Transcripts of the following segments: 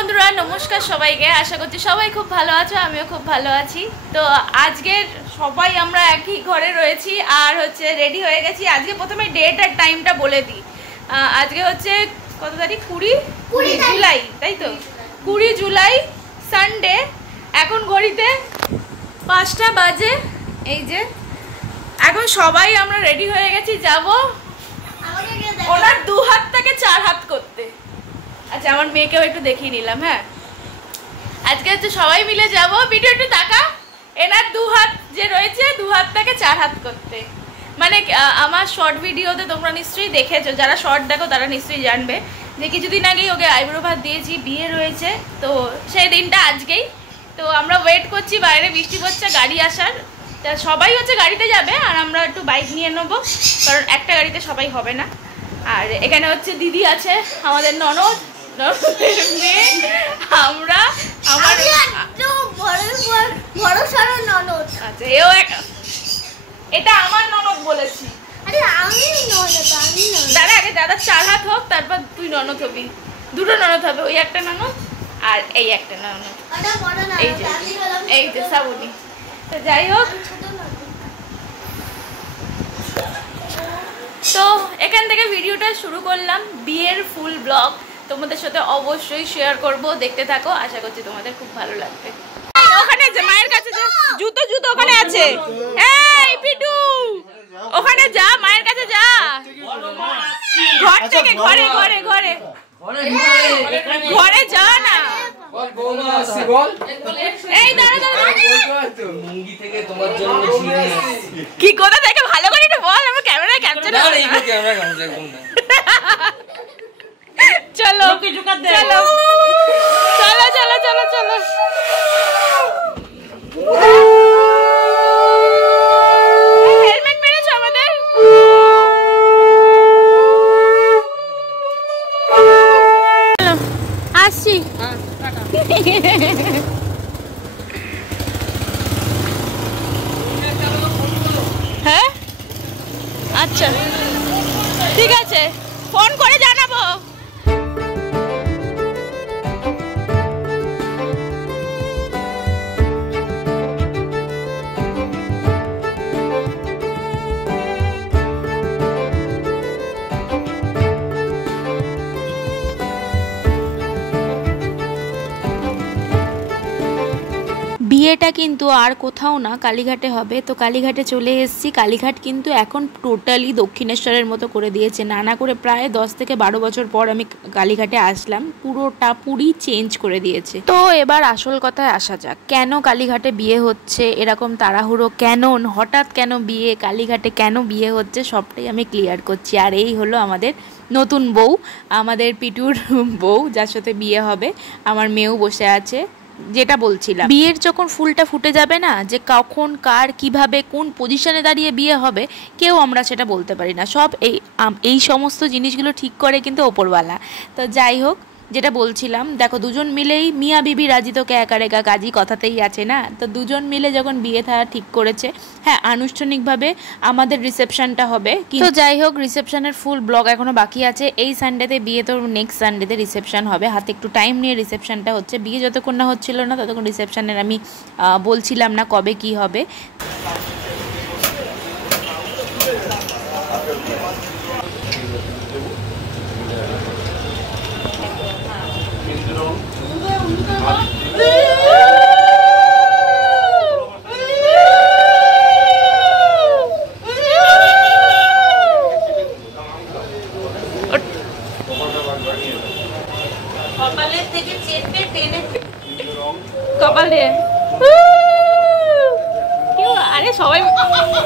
বন্ধুরা নমস্কার সবাইকে, আশা করছি সবাই খুব ভালো আছো, আমিও খুব ভালো আছি। তো আজকে সবাই আমরা একই ঘরে রয়েছি আর হচ্ছে রেডি হয়ে গেছি। আজকে প্রথমে ডেট আর টাইমটা বলে দিই। আজকে হচ্ছে কত তারিখ? 20 জুলাই, তাই তো? 20 জুলাই সানডে। এখন ঘড়িতে 5টা বাজে। এই যে এখন সবাই আমরা রেডি হয়ে গেছি, যাব ওনার 2 হাত থেকে 4 হাত করতে। আচ্ছা, আমার মেয়েকেও একটু দেখিয়ে নিলাম। হ্যাঁ, আজকে হচ্ছে সবাই মিলে যাব। ভিডিও একটু তাকা, এনার 2 হাত যে রয়েছে 2 হাত থেকে 4 হাত করতে। মানে আমার শর্ট ভিডিওতে তোমরা নিশ্চয়ই দেখেছো, যারা শর্ট দেখো তারা নিশ্চয়ই জানবে যে কিছুদিন আগেই ওকে আইব্রো ভাত দিয়েছি, বিয়ে রয়েছে। তো সেই দিনটা আজকেই। তো আমরা ওয়েট করছি, বাইরে বৃষ্টি পড়ছে, গাড়ি আসার। তা সবাই হচ্ছে গাড়িতে যাবে আর আমরা একটু বাইক নিয়ে নেবো, কারণ একটা গাড়িতে সবাই হবে না। আর এখানে হচ্ছে দিদি আছে, আমাদের ননদ, মেয়ে, আমরা, আমার ননদ। আচ্ছা, এটা আমার ননদ বলেছি। দাদা আগে দাদা 4 হাত হোক, তারপর তুই ননদ হবি। 2টো ননদ হবে, ওই একটা ননদ আর এই একটা ননদ। এই যে শ্রাবণী। তো যাই হোক, তো এখান থেকে ভিডিওটা শুরু করলাম। বিয়ের ফুল ব্লগ তোমাদের সাথে অবশ্যই শেয়ার করব, দেখতে থাকো। আশা করছি তোমাদের খুব ভালো লাগবে। ওখানে যে মায়ের কাছে যা, জুতো ওখানে আছে। এই পিটু, ওখানে যা, মায়ের কাছে যা। ঘর থেকে ঘরে যা না। এই দাঁড়া, কি কোথা থেকে ভালো করে একটু বল, আমার ক্যামেরা ক্যাপচার। চলো হেলমেট মেরেছো আমাদের? আসছি। হ্যাঁ, আচ্ছা ঠিক আছে, ফোন করে জানাবো। বিয়েটা কিন্তু আর কোথাও না, কালীঘাটে হবে। তো কালীঘাটে চলে এসেছি। কালীঘাট কিন্তু এখন টোটালি দক্ষিণেশ্বরের মতো করে দিয়েছে। নানা করে প্রায় 10 থেকে 12 বছর পর আমি কালীঘাটে আসলাম, পুরি চেঞ্জ করে দিয়েছে। তো এবার আসল কথায় আসা যাক, কেন কালীঘাটে বিয়ে হচ্ছে, এরকম তাড়াহুড়ো কেন, হঠাৎ কেন বিয়ে, কালীঘাটে কেন বিয়ে হচ্ছে, সবটাই আমি ক্লিয়ার করছি। আর এই হলো আমাদের নতুন বউ, আমাদের পিটুর বউ, যার সাথে বিয়ে হবে। আমার মেয়েও বসে আছে। যেটা বলছিলাম, বিয়ের যখন ফুলটা ফুটে যাবে না, যে কখন কার কিভাবে কোন পজিশনে দাঁড়িয়ে বিয়ে হবে, কেউ আমরা সেটা বলতে পারি না। সব এই সমস্ত জিনিসগুলো ঠিক করে কিন্তু ওপরওয়ালা। তো যাই হোক, যেটা বলছিলাম, দেখো দুজন মিলেই মিয়া বিবি রাজি তো একা রেখা কাজী, কথাতেই আছে না। তো দুজন মিলে যখন বিয়ে থা ঠিক করেছে। হ্যাঁ, আনুষ্ঠানিকভাবে আমাদের রিসেপশনটা হবে। তো যাই হোক, রিসেপশনের ফুল ব্লগ এখনো বাকি আছে। এই সানডেতে বিয়ে, তো নেক্সট সানডেতে রিসেপশন হবে। হাতে একটু টাইম নিয়ে রিসেপশনটা হচ্ছে। বিয়ে যতক্ষণ না হচ্ছিল না ততক্ষণ রিসেপশনের আমি বলছিলাম না কবে কি হবে। কপালে আরে সবাই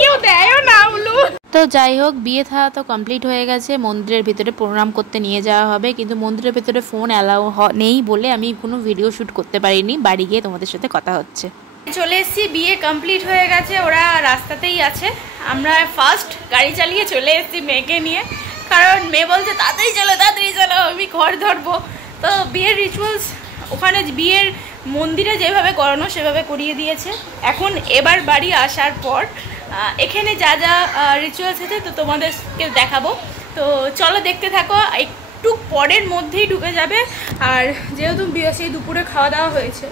কেউ দেয়ও না উলু। তো যাই হোক, বিয়ে থা তো কমপ্লিট হয়ে গেছে। মন্দিরের ভিতরে প্রণাম করতে নিয়ে যাওয়া হবে, কিন্তু মন্দিরের ভিতরে ফোন অ্যালাউ নেই বলে আমি কোনো ভিডিও শ্যুট করতে পারিনি। বাড়ি গিয়ে তোমাদের সাথে কথা হচ্ছে। চলে এসেছি, বিয়ে কমপ্লিট হয়ে গেছে, ওরা রাস্তাতেই আছে। আমরা ফার্স্ট গাড়ি চালিয়ে চলে এসেছি মেয়েকে নিয়ে, কারণ মেয়ে বলছে তাড়াতাড়ি চলো আমি ঘর ধরবো। তো বিয়ের রিচুয়ালস ওখানে বিয়ের মন্দিরে যেভাবে করানো সেভাবে করিয়ে দিয়েছে। এখন এবার বাড়ি আসার পর এখানে যা যা রিচুয়ালস আছে তো তোমাদেরকে দেখাবো। তো চলো দেখতে থাকো। একটু পরের মধ্যেই ঢুকে যাবে। আর যেহেতু সেই দুপুরে খাওয়া দাওয়া হয়েছে,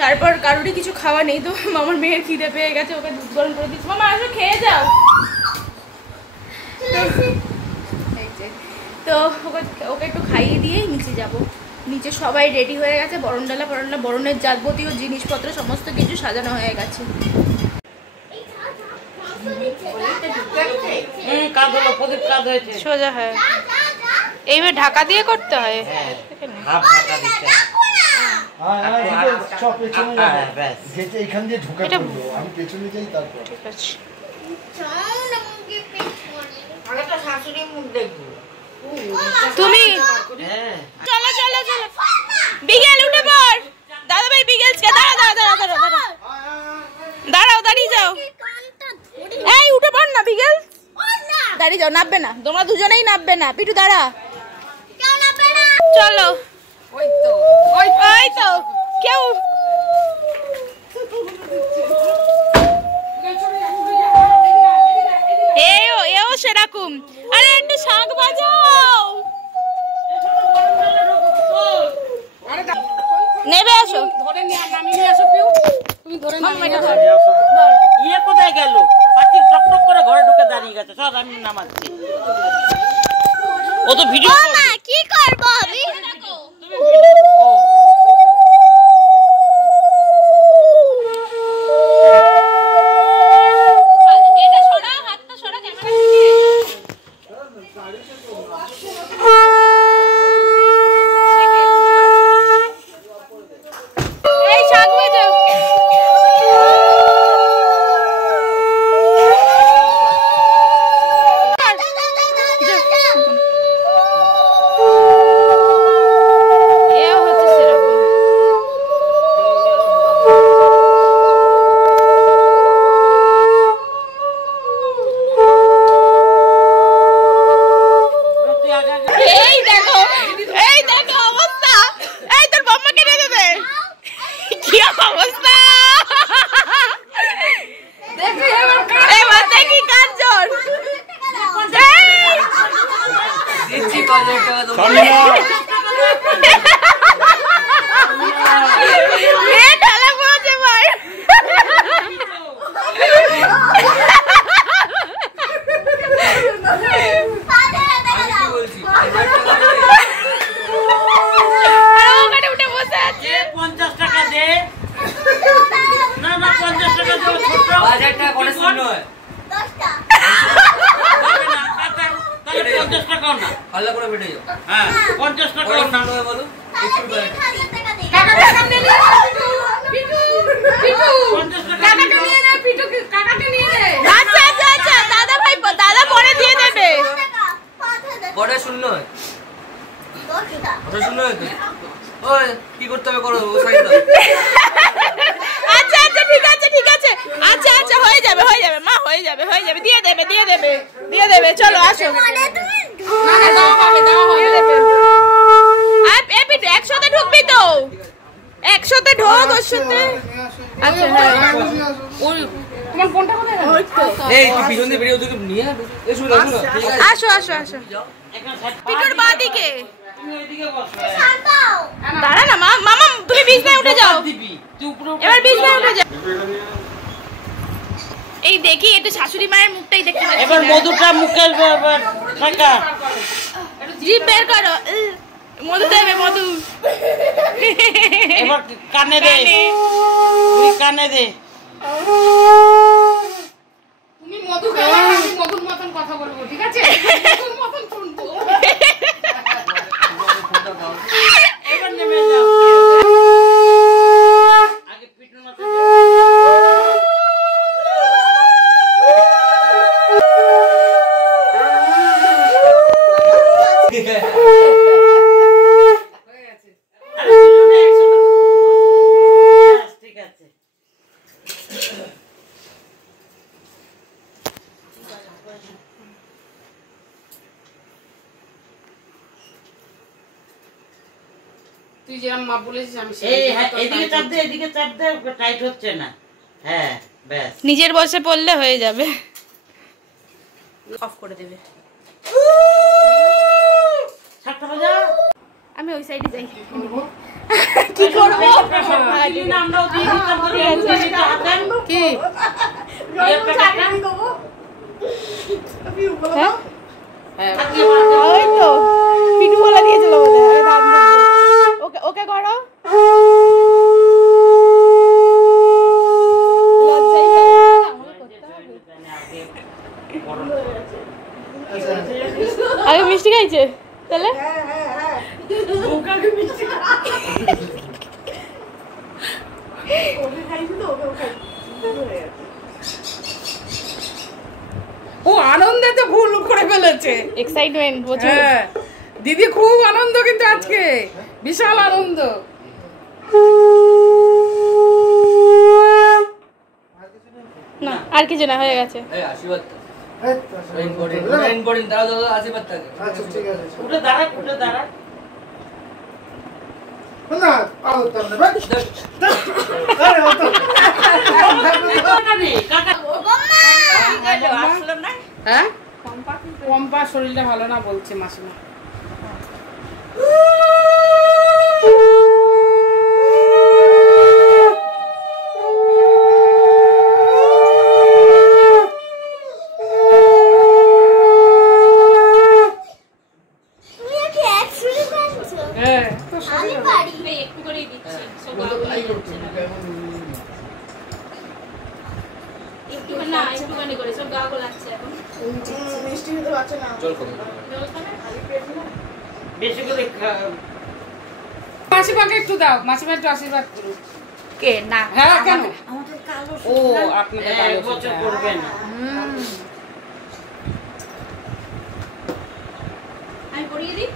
তারপর কারোরই কিছু খাওয়া নেই, তো আমার মেয়ের খিদে পেয়ে গেছে, ওকে দুধ গরম করে দিচ্ছি। মামা আসো খেয়ে যাও। তো ওকে একটু খাইয়ে দিয়েই নিচে যাব। নিচে সবাই রেডি হয়ে গেছে, বরণের যাবতীয় জিনিসপত্র সমস্ত কিছু সাজানো হয়ে গেছে। সোজা হয় এইভাবে ঢাকা দিয়ে করতে হয়। তুমি চলো চলো চলো, বিকেল উঠে পড়। দাদা ভাই বিকেল দাঁড়াও, দাঁড়িয়ে যাও। এই উঠে পড় না, বিকেল দাঁড়িয়ে যাও, নামবে না, তোমরা দুজনেই নামবে না। পিটু দাঁড়া, চলো। ওই তো কেউ এও সেরকম। আরে একটু শাঁখ বাজাও, নেবে আসো, ধরে নামিয়ে আসো। তুমি ধরে ইয়ে কোথায় গেল? পাখি টকটক করে ঘরে ঢুকে দাঁড়িয়ে গেছে। সব আমি নামাচ্ছি। ও তো ভিডিও করবে। কি করব আমি? তুমি এটা সরাও, হাতটা সরা, ক্যামেরা এই শাক বাজাও। চলো আসো, একসাথে ঢুকবি তো, একসাথে ঢোক ওর সাথে। আচ্ছা তোমার ফোনটা কোথায় গেল? এই তুই পিছন দিয়ে ভিডিও দিকে নিয়ে আসো আসো আসো। পিটুর বাদিকে দাঁড়া না, মামা তুমি বিছনায় উঠে যাও, এবার বিছনায় উঠে যাও। এই দেখি এটা শাশুড়ি মায়ের মুখটাই দেখতে পাচ্ছি। এবার মধুটা মুখের ফাঁকা, জিভ বের করো, মধু দেবে, মধু এবার কানে দে, তুই কানে দে। তুমি মধু খাওয়া, আমি মধুর মতন কথা বলবো, ঠিক আছে? মধুর মতন শুনবো। এবার নেমে যাও, আগে পিঠের মাথা তুই যেরকম মা বলেছিস আমি এদিকে চাপ দে, এদিকে চাপ দে, টাইট হচ্ছে না। হ্যাঁ ব্যাস, নিজের বসে পড়লে হয়ে যাবে। অফ করে দেবে। ছাড় আমি ওই সাইডে যাই কি করব কি ওই তো পিটু বলা দিয়েছিল বলে ওকে ওকে করো আগে মিষ্টি খাইছে তাহলে ও আনন্দে তো ভুল করে ফেলেছে এক্সাইটমেন্ট দিদি খুব আনন্দ কিন্তু আজকে বিশাল আনন্দ না আর কিছু না হয়ে গেছে হ্যাঁ পম্পা শরীরটা ভালো না বলছে মাসিমা মাসিমাকে একটু দাও মাসিমা একটু আশীর্বাদ করো কে না হ্যাঁ কেন ও আপনাদের কালো বছর করবে না আমি পড়িয়ে দিই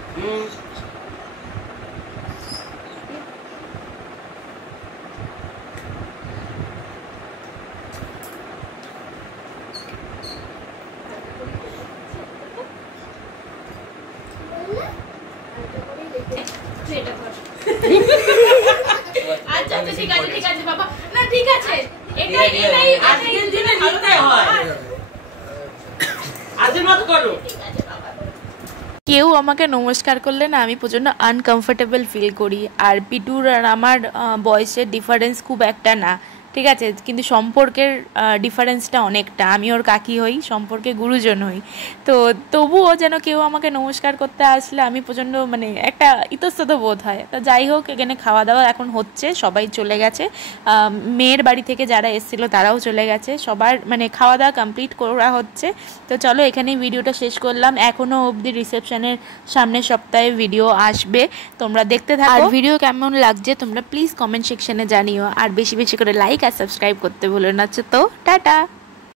আচ্ছা আচ্ছা ঠিক আছে বাবা না ঠিক আছে এটাই আজকের দিনে নিতে হয় আজের মত করো কেউ আমাকে নমস্কার করলে না আমি প্রচণ্ড আনকমফোর্টেবল ফিল করি আর পিটুর আর আমার বয়সের ডিফারেন্স খুব একটা না ঠিক আছে কিন্তু সম্পর্কের ডিফারেন্সটা অনেকটা আমি ওর কাকি হই সম্পর্কে গুরুজন হই তো তবুও যেন কেউ আমাকে নমস্কার করতে আসলে আমি প্রচণ্ড মানে একটা ইতস্তত বোধ হয় তো যাই হোক এখানে খাওয়া দাওয়া এখন হচ্ছে সবাই চলে গেছে মেয়ের বাড়ি থেকে যারা এসেছিলো তারাও চলে গেছে সবার মানে খাওয়া দাওয়া কমপ্লিট করা হচ্ছে তো চলো এখানেই ভিডিওটা শেষ করলাম এখনও অবধি রিসেপশনের সামনের সপ্তাহে ভিডিও আসবে তোমরা দেখতে থাকো আর ভিডিও কেমন লাগছে তোমরা প্লিজ কমেন্ট সেকশনে জানিও আর বেশি বেশি করে লাইক আর সাবস্ক্রাইব করতে ভুলো না তো টাটা।